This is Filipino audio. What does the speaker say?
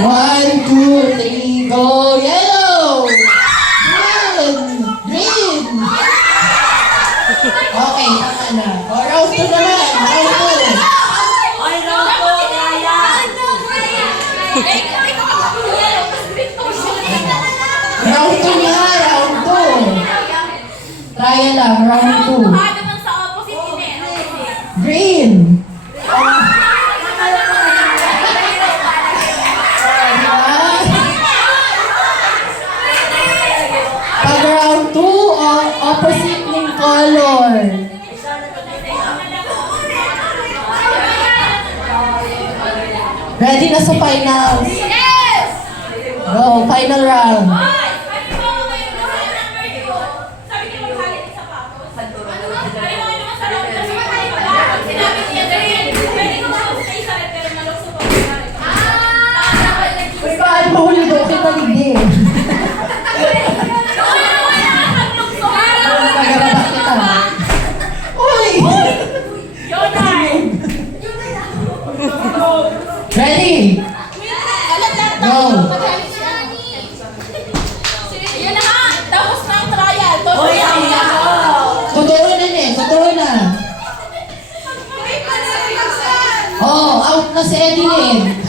1, 2, 3, go! Yellow! Green! Green! Okay, tama na. O, round 2 naman. Round 2. Ay, round 2, kaya. Round 2 na, round 2. Try lang, round 2. Green! Pag round 2, opposite ng color. Ready na sa finals? Go, final round. Uy, bakit mahuli daw kita hindi? Nagarabak kita. Uy! Ready? Go! Yun na nga! Tapos na ang trial! Uy, ang lako. Totoo na totoo na. Oh, out na si Edeline.